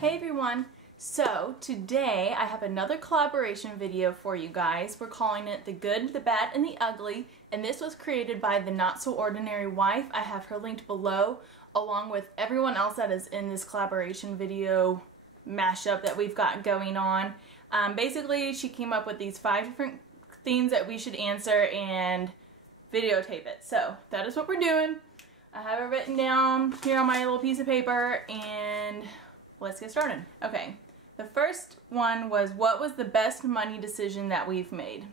Hey everyone! So today I have another collaboration video for you guys. We're calling it The Good, the Bad, and the Ugly, and this was created by the Not So Ordinary Wife. I have her linked below along with everyone else that is in this collaboration video mashup that we've got going on. Basically she came up with these 5 different things that we should answer and videotape it. So that is what we're doing. I have it written down here on my little piece of paper and let's get started. Okay, the first one was, what was the best money decision that we've made?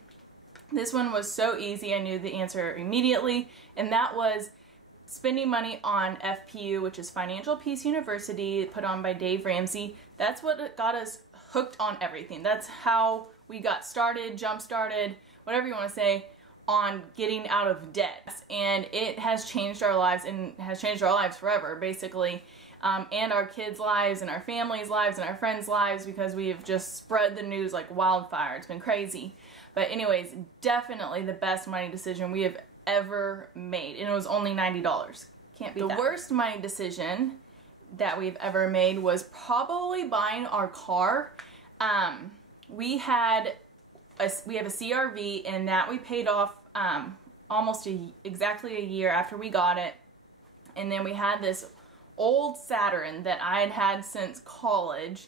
This one was so easy, I knew the answer immediately, and that was spending money on FPU, which is Financial Peace University, put on by Dave Ramsey. That's what got us hooked on everything. That's how we got started, jump started, whatever you want to say, on getting out of debt. And it has changed our lives, and has changed our lives forever, basically. And our kids' lives and our families' lives and our friends' lives, because we have just spread the news like wildfire. It's been crazy. But anyways, definitely the best money decision we have ever made. And it was only $90. Can't beat that. The worst money decision that we've ever made was probably buying our car. We have a CRV, and that we paid off almost exactly a year after we got it. And then we had this old Saturn that I had had since college,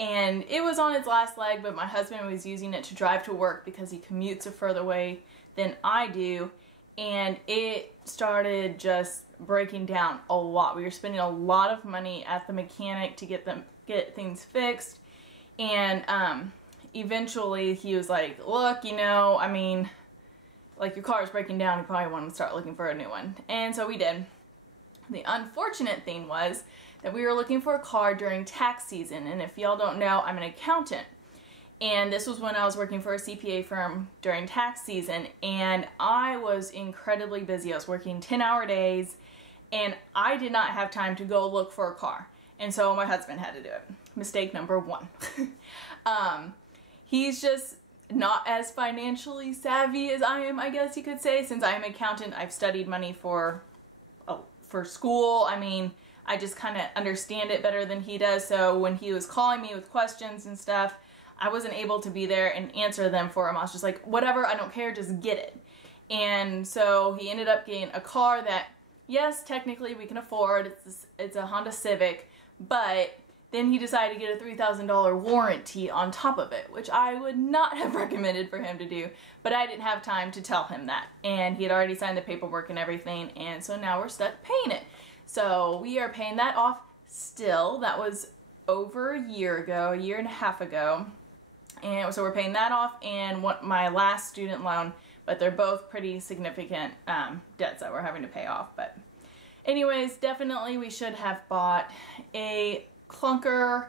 and it was on its last leg, but my husband was using it to drive to work because he commutes a further way than I do, and it started just breaking down a lot. We were spending a lot of money at the mechanic to get things fixed, and eventually he was like, look, you know, I mean, like, your car is breaking down, you probably want to start looking for a new one. And so we did. The unfortunate thing was that we were looking for a car during tax season, and if y'all don't know, I'm an accountant. And this was when I was working for a CPA firm during tax season, and I was incredibly busy. I was working 10-hour days, and I did not have time to go look for a car. And so my husband had to do it. Mistake number 1. He's just not as financially savvy as I am, I guess you could say. Since I'm an accountant, I've studied money for school. I mean, I just kind of understand it better than he does. So when he was calling me with questions and stuff, I wasn't able to be there and answer them for him. I was just like, whatever, I don't care, just get it. And so he ended up getting a car that, yes, technically we can afford. It's a Honda Civic, but then he decided to get a $3,000 warranty on top of it, which I would not have recommended for him to do, but I didn't have time to tell him that. And he had already signed the paperwork and everything, and so now we're stuck paying it. So we are paying that off still. That was over a year ago, a year and a half ago. And so we're paying that off and my last student loan, but they're both pretty significant debts that we're having to pay off. But anyways, definitely we should have bought a clunker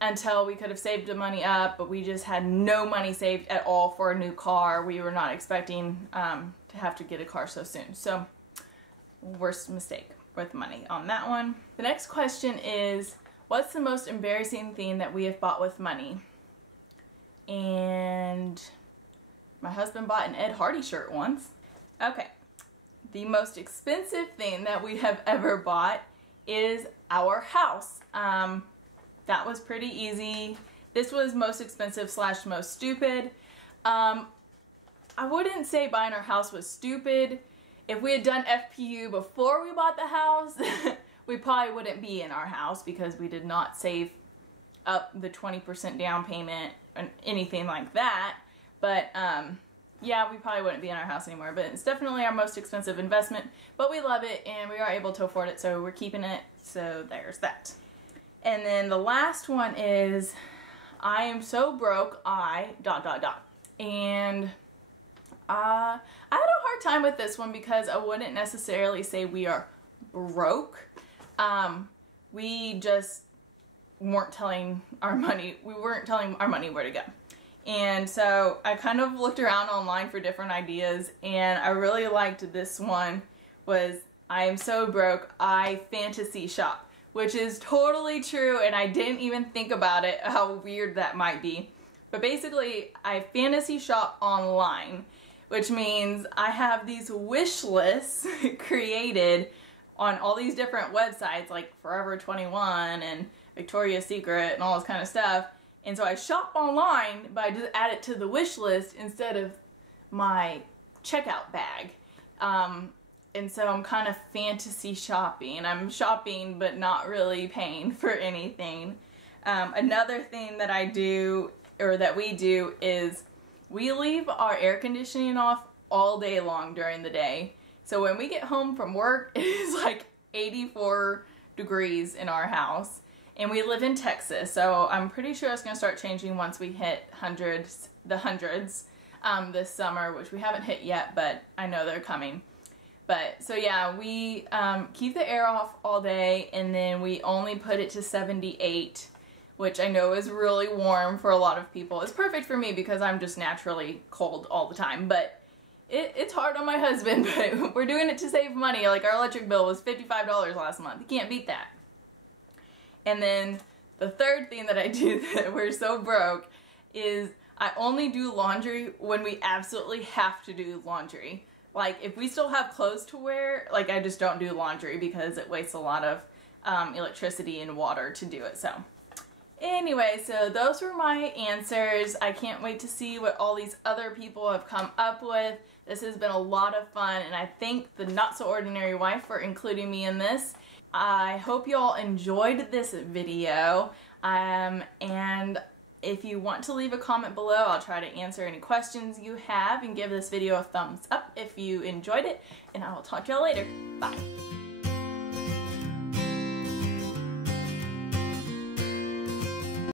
until we could have saved the money up, but we just had no money saved at all for a new car. We were not expecting to have to get a car so soon. So worst mistake with money on that one. The next question is, what's the most embarrassing thing that we have bought with money? And my husband bought an Ed Hardy shirt once. Okay, the most expensive thing that we have ever bought is our house. That was pretty easy. This was most expensive / most stupid. I wouldn't say buying our house was stupid. If we had done FPU before we bought the house, we probably wouldn't be in our house because we did not save up the 20% down payment or anything like that. But yeah, we probably wouldn't be in our house anymore, but it's definitely our most expensive investment, but we love it and we are able to afford it, so we're keeping it. So there's that. And then the last one is, I am so broke, and I had a hard time with this one because I wouldn't necessarily say we are broke. We just weren't telling our money where to go. And so I kind of looked around online for different ideas, and I really liked this one. Was, I am so broke, I fantasy shop, which is totally true, and I didn't even think about it, how weird that might be. But basically, I fantasy shop online, which means I have these wish lists created on all these different websites like Forever 21 and Victoria's Secret and all this kind of stuff. And so I shop online, but I just add it to the wish list instead of my checkout bag. And so I'm kind of fantasy shopping. I'm shopping but not really paying for anything. Another thing that I do, or that we do, is we leave our air conditioning off all day long during the day. So when we get home from work, it is like 84 degrees in our house. And we live in Texas, so I'm pretty sure it's going to start changing once we hit the hundreds this summer, which we haven't hit yet, but I know they're coming. But, so yeah, we keep the air off all day, and then we only put it to 78, which I know is really warm for a lot of people. It's perfect for me because I'm just naturally cold all the time, but it's hard on my husband, but we're doing it to save money. Like, our electric bill was $55 last month. You can't beat that. And then the third thing that I do that we're so broke is I only do laundry when we absolutely have to do laundry. Like, if we still have clothes to wear, like, I just don't do laundry because it wastes a lot of electricity and water to do it. So anyway, so those were my answers. I can't wait to see what all these other people have come up with. This has been a lot of fun, and I thank the Not So Ordinary Wife for including me in this. I hope you all enjoyed this video, and if you want to leave a comment below, I'll try to answer any questions you have, and give this video a thumbs up if you enjoyed it, and I will talk to y'all later. Bye!